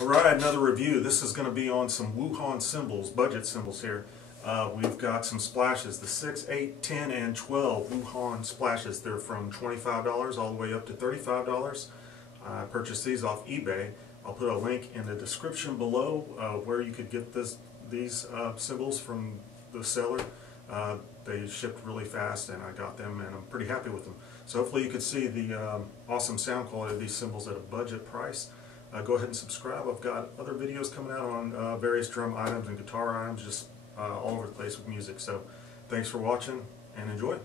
Alright, another review. This is going to be on some Wuhan cymbals, budget cymbals here. We've got some splashes, the 6, 8, 10, and 12 Wuhan splashes. They're from $25 all the way up to $35. I purchased these off eBay. I'll put a link in the description below where you could get these cymbals from the seller. They shipped really fast and I got them and I'm pretty happy with them. So hopefully you can see the awesome sound quality of these cymbals at a budget price. Go ahead and subscribe. I've got other videos coming out on various drum items and guitar items, just all over the place with music. So thanks for watching and enjoy.